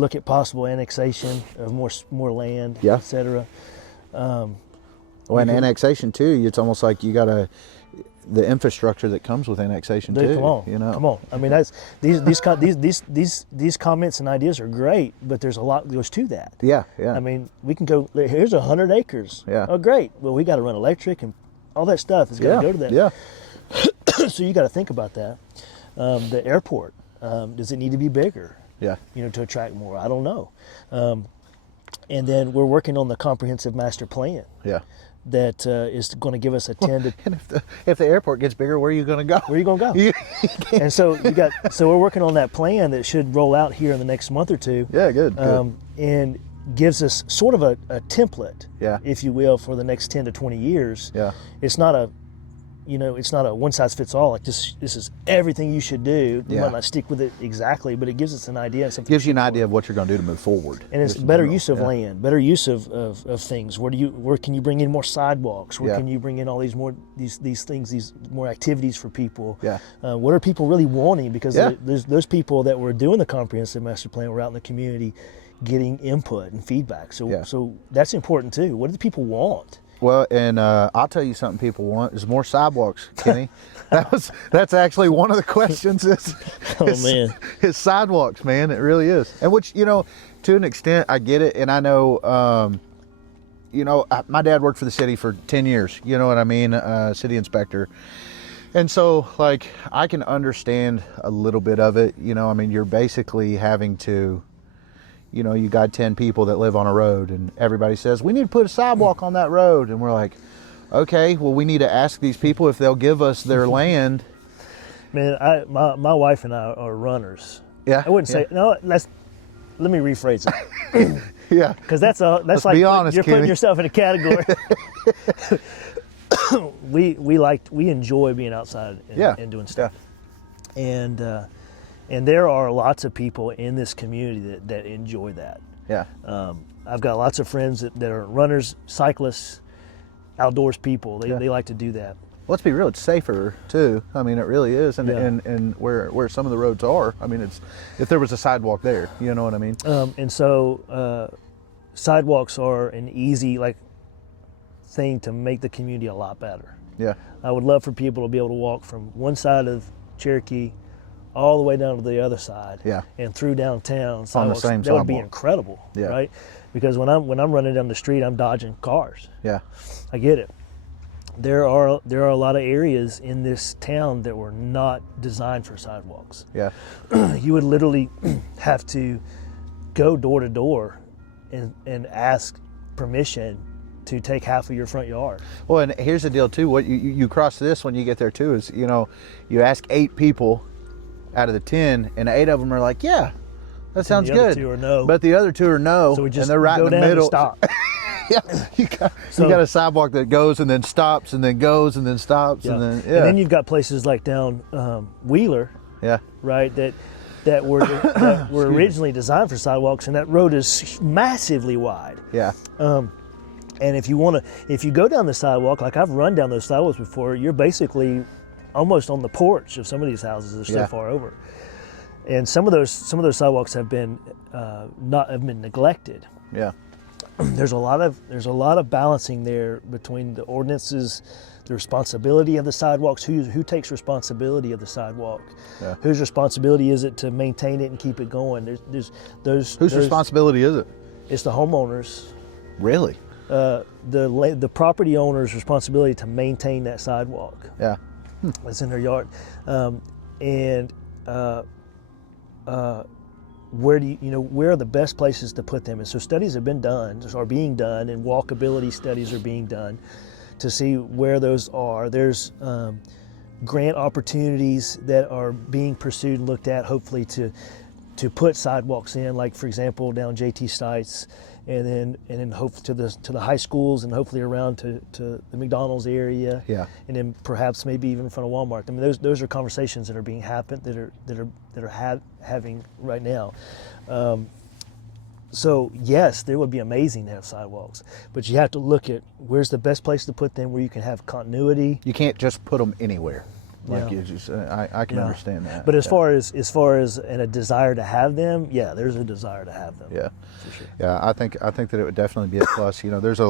look at possible annexation of more land, yeah, etc. And annexation too. It's almost like you got the infrastructure that comes with annexation too. Come on. I mean, that's these comments and ideas are great, but there's a lot that goes to that. Yeah. I mean, we can go. Here's 100 acres. Yeah. Oh, great. Well, we got to run electric and all that stuff is going to go to that. Yeah. So you got to think about that. The airport, does it need to be bigger? Yeah. To attract more? I don't know. And then we're working on the comprehensive master plan. Yeah. That is going to give us a 10 to. And if the airport gets bigger, where are you going to go? Where are you going to go? And so we're working on that plan that should roll out here in the next month or two. Yeah, good. And gives us sort of a template, yeah, if you will, for the next 10 to 20 years. Yeah. It's not a one size fits all. Like this is everything you should do. You might not stick with it exactly, but it gives us an idea. It gives you an idea of what you're going to do to move forward. And it's better use of land, better use of things. Where can you bring in more sidewalks? Where can you bring in all these things, these more activities for people? Yeah. What are people really wanting? Because there's those people that were doing the comprehensive master plan were out in the community getting input and feedback. So that's important too. What do the people want? Well, and I'll tell you something people want is more sidewalks, Kenny. That's actually one of the questions is sidewalks, man. It really is. And which, to an extent, I get it. And I know, my dad worked for the city for 10 years, you know what I mean? City inspector. And so, like, I can understand a little bit of it. You're basically having to, you got 10 people that live on a road and everybody says, we need to put a sidewalk on that road. And we're like, okay, well, we need to ask these people if they'll give us their land. Man, my wife and I are runners. Yeah. I wouldn't say, no, let me rephrase it. Yeah. Because that's like, be honest, you're Kenny. putting yourself in a category. We enjoy being outside and doing stuff. Yeah. And there are lots of people in this community that enjoy that. Yeah. I've got lots of friends that are runners, cyclists, outdoors people. They like to do that. Let's be real, it's safer too. I mean, it really is. And Yeah. and where some of the roads are, I mean, it's, if there was a sidewalk there, you know what I mean? And so sidewalks are an easy thing to make the community a lot better. Yeah. I would love for people to be able to walk from one side of Cherokee all the way down to the other side, Yeah. and through downtown. On the sidewalks. same That would be sidewalk. incredible, Yeah. right? Because when I'm running down the street, I'm dodging cars. Yeah. I get it. There are a lot of areas in this town that were not designed for sidewalks. Yeah. You would literally have to go door to door and ask permission to take half of your front yard. Well, and here's the deal too. What you cross this when you get there too is, you know, you ask 8 people out of the 10, and 8 of them are like, yeah, that sounds the other good. 2 are no. But the other 2 are no, So we just and they're right go in the down middle. and stop. Yeah, you got a sidewalk that goes and then stops and then goes and then stops and then And then you've got places like down Wheeler, yeah, right? That were originally designed for sidewalks, and that road is massively wide. yeah, And if you go down the sidewalk, like I've run down those sidewalks before, you're basically almost on the porch of some of these houses. They're so Yeah. far over, and some of those sidewalks have been neglected. yeah, There's a lot of balancing there between the ordinances, the responsibility of the sidewalks, who takes responsibility of the sidewalk, Yeah. whose responsibility is it to maintain it and keep it going. Whose responsibility is it? It's the homeowners. Really? The property owner's responsibility to maintain that sidewalk Yeah, that's in their yard, where are the best places to put them? And so studies have been done, are being done, and walkability studies are being done to see where those are. There's grant opportunities that are being pursued and looked at, hopefully to put sidewalks in, like for example down JT Stites, and then hopefully to the high schools, and hopefully around to the McDonald's area, Yeah. and then perhaps maybe even in front of Walmart. I mean, those are conversations that are being having right now. So yes, there would be amazing to have sidewalks, but you have to look at where's the best place to put them, where you can have continuity. you can't just put them anywhere. Like Yeah. you just, I can understand that. But as Yeah. far as a desire to have them, yeah, there's a desire to have them. Yeah, for sure. yeah. I think that it would definitely be a plus. You know, there's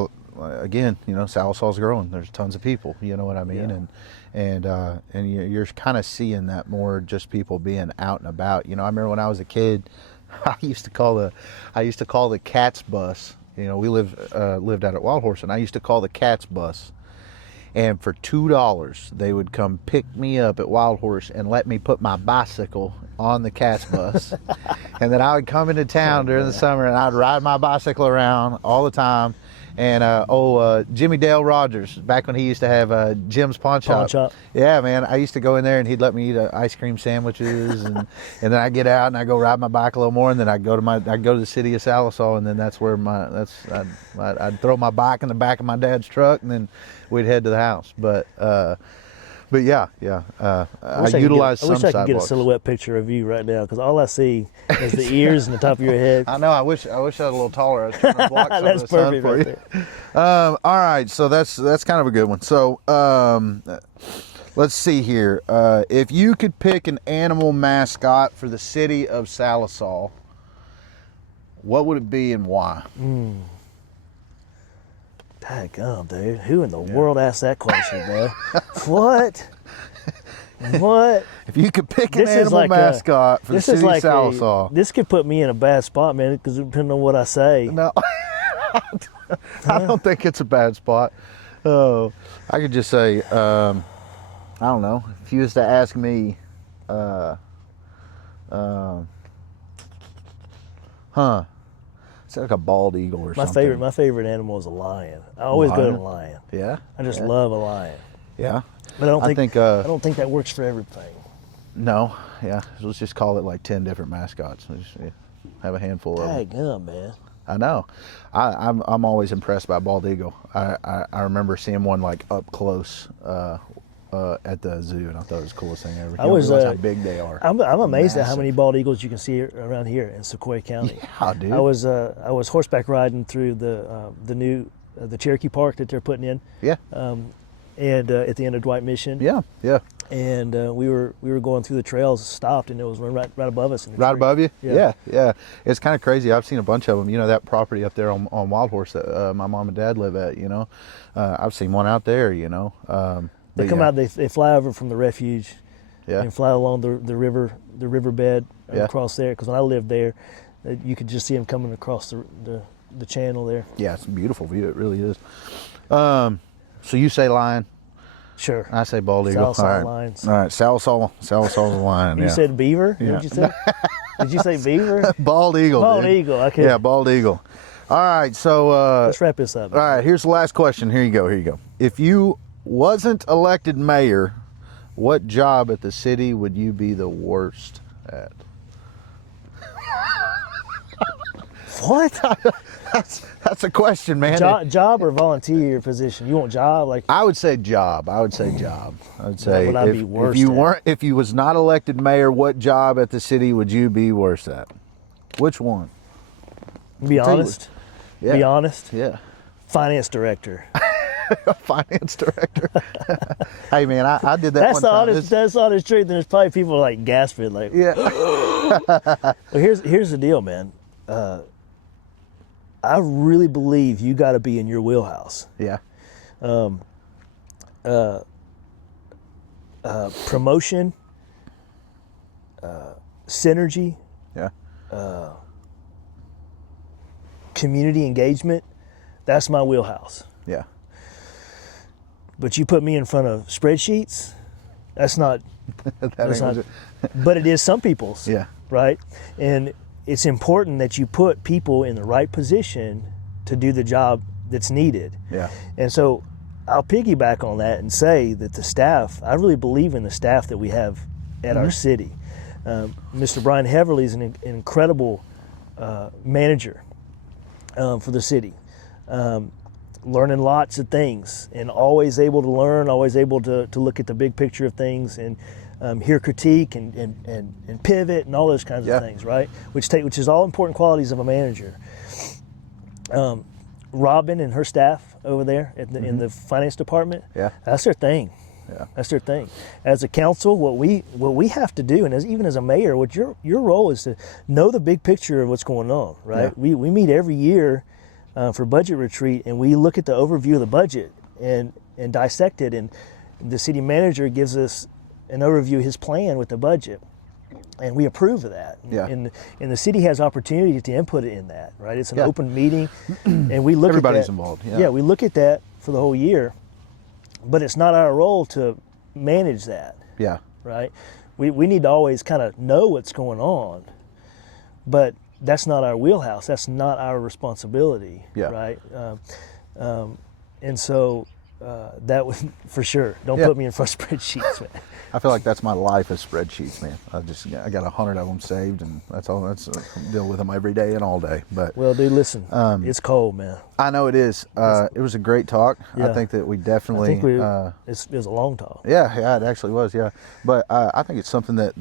again, you know, Sallisaw's growing. There's tons of people. You know what I mean? Yeah. And you're kind of seeing that more, just people being out and about. You know, I remember when I was a kid, I used to call the Cats bus. You know, we lived out at Wild Horse, and I used to call the Cats bus. And for $2, they would come pick me up at Wild Horse and let me put my bicycle on the Cats bus. And then I would come into town during the summer, and I'd ride my bicycle around all the time. And Jimmy Dale Rogers, back when he used to have Jim's Pawn Shop. Yeah, man, I used to go in there, and he'd let me eat ice cream sandwiches, and then I get out and I go ride my bike a little more, and then I'd go to the city of Sallisaw, and then that's where I'd throw my bike in the back of my dad's truck, and then we'd head to the house. But yeah. I utilize some sidewalks. I wish I could get a silhouette picture of you right now, because all I see is the ears and the top of your head. I know. I wish I was a little taller. I was trying to block some That's of the sun perfect for right you. there. All right, so that's kind of a good one. So let's see here. If you could pick an animal mascot for the city of Sallisaw, what would it be and why? Daggum, dude. Who in the world asked that question, man? What? What? If you could pick an This is animal like mascot for the city of Sallisaw. This could put me in a bad spot, man, because depending on what I say. No, I don't think it's a bad spot. Oh, I could just say, I don't know. If you was to ask me, it's like a bald eagle or something. My favorite animal is a lion. I always go to Lion? a lion. Yeah. I just love a lion. Yeah. But I think I don't think that works for everything. no. Yeah. Let's just call it like 10 different mascots. We just have a handful of them. Daggum, man. I know. I'm always impressed by bald eagle. I remember seeing one like up close at the zoo, and I thought it was the coolest thing ever. You I don't was, realize how big they are. I'm amazed at how Massive. many bald eagles you can see around here in Sequoia County. Yeah, dude. I was horseback riding through the new the Cherokee Park that they're putting in. Yeah. And at the end of Dwight Mission. Yeah. Yeah. And we were going through the trails, stopped, and it was right above us. In the Right tree. above you? Yeah. Yeah. It's kind of crazy. I've seen a bunch of them. You know, that property up there on Wild Horse that my mom and dad live at, you know. I've seen one out there, you know. They come out, they fly over from the refuge Yeah. and fly along the riverbed Yeah. across there. Because when I lived there, you could just see them coming across the channel there. Yeah, it's a beautiful view. It really is. So you say lion. Sure. I say bald eagle. Sallisaw All right. lions. All right. Salisaw's a lion. You Yeah. said beaver? Yeah. What'd you say? Did you say beaver? Bald eagle. Bald dude. eagle. Okay. Yeah, bald eagle. All right. So Let's wrap this up. all right. Here's the last question. Here you go. If you wasn't elected mayor, what job at the city would you be the worst at? What? That's a question, man. Job or volunteer position? You want job? Like I would say job. I would say would I be worst if you was not elected mayor, what job at the city would you be worst at? Which one? be tell you honest. Yeah. Be honest. Yeah. Finance director. Finance director. Hey man, I did that That's one the time. honest. That's the honest truth. And there's probably people like gasping. Like, Yeah. well, here's the deal, man. I really believe you got to be in your wheelhouse. Yeah. Promotion, synergy, Yeah. community engagement. That's my wheelhouse. Yeah. But you put me in front of spreadsheets. That's not. That That's ain't not. But it is some people's. Yeah. Right. And it's important that you put people in the right position to do the job that's needed. Yeah. And so I'll piggyback on that and say that the staff, I really believe in the staff that we have at our city. Mr. Brian Heverly is an incredible manager for the city. Learning lots of things and always able to learn, always able to look at the big picture of things and hear critique and pivot and all those kinds of things, right? Which is all important qualities of a manager. Robin and her staff over there in the finance department, that's their thing. Yeah. That's their thing. As a council, what we have to do, and even as a mayor, what your role is to know the big picture of what's going on, right? Yeah. We meet every year for budget retreat, and we look at the overview of the budget and dissect it, and the city manager gives us an overview of his plan with the budget, and we approve of that. Yeah. And the city has opportunity to input it in that, right? It's an open meeting, and we look Everybody's at that. involved. Yeah, we look at that for the whole year, but it's not our role to manage that, Yeah. right? We need to always kind of know what's going on, but that's not our wheelhouse. That's not our responsibility, Yeah. right? And so that would, for sure, don't Yeah. put me in front of spreadsheets, man. I feel like that's my life is spreadsheets, man. I got 100 of them saved, and that's all. Deal with them every day and all day. But Well, dude, listen, it's cold, man. I know it is. It was a great talk. Yeah. I think that we I definitely. think it was a long talk. Yeah, it actually was. Yeah, but I think it's something that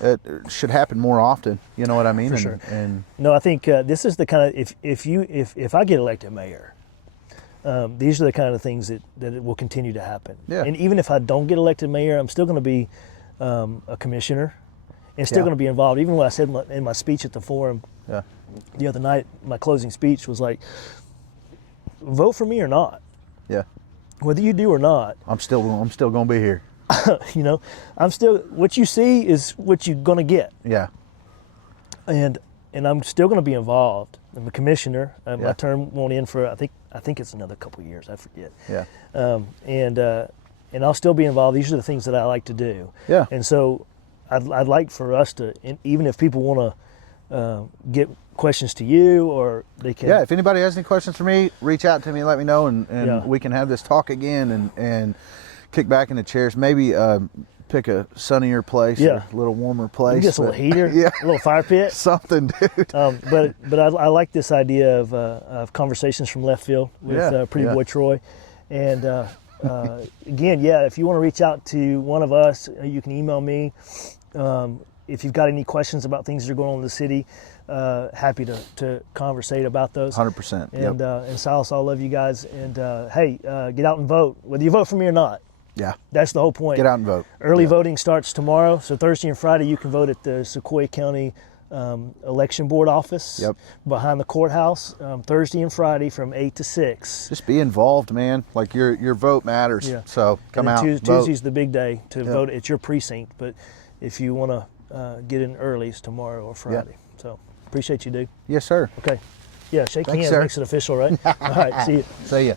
it should happen more often. You know what I mean? For sure. And No, I think this is the kind of if I get elected mayor, these are the kind of things that it will continue to happen. Yeah. And even if I don't get elected mayor, I'm still going to be a commissioner, and still Yeah. going to be involved. Even when I said in my speech at the forum yeah, the other night, my closing speech was like, vote for me or not, yeah, whether you do or not. I'm still gonna be here. You know, I'm still, what you see is what you're going to get. Yeah, And I'm still going to be involved. I'm a commissioner. Yeah. My term won't end for I think it's another couple of years. I forget. yeah, And I'll still be involved. These are the things that I like to do. yeah, And so I'd like for us to, even if people want to get questions to you, or they can. yeah. If anybody has any questions for me, reach out to me and let me know, and Yeah. we can have this talk again and kick back in the chairs. Maybe pick a sunnier place, Yeah. or a little warmer You place. can get a little but- heater, yeah, a little fire pit. something, dude. But I like this idea of conversations from left field with Yeah, Pretty yeah. Boy Troy, and Again, yeah, if you want to reach out to one of us, you can email me. If you've got any questions about things that are going on in the city, happy to conversate about those. 100%. And Sallisaw, I love you guys. And hey, get out and vote, whether you vote for me or not. Yeah. That's the whole point. Get out and vote. Early voting starts tomorrow, so Thursday and Friday you can vote at the Sequoia County Election Board office behind the courthouse. Thursday and Friday from 8 to 6. Just be involved, man. Like your vote matters. Yeah. So come out. Vote. Tuesday's the big day to vote at your precinct, but if you want to get in early, it's tomorrow or Friday. So appreciate you, dude. Yes, sir. Okay. Yeah, shake Thanks, hands sir. makes it official, right? All right, see you. See ya.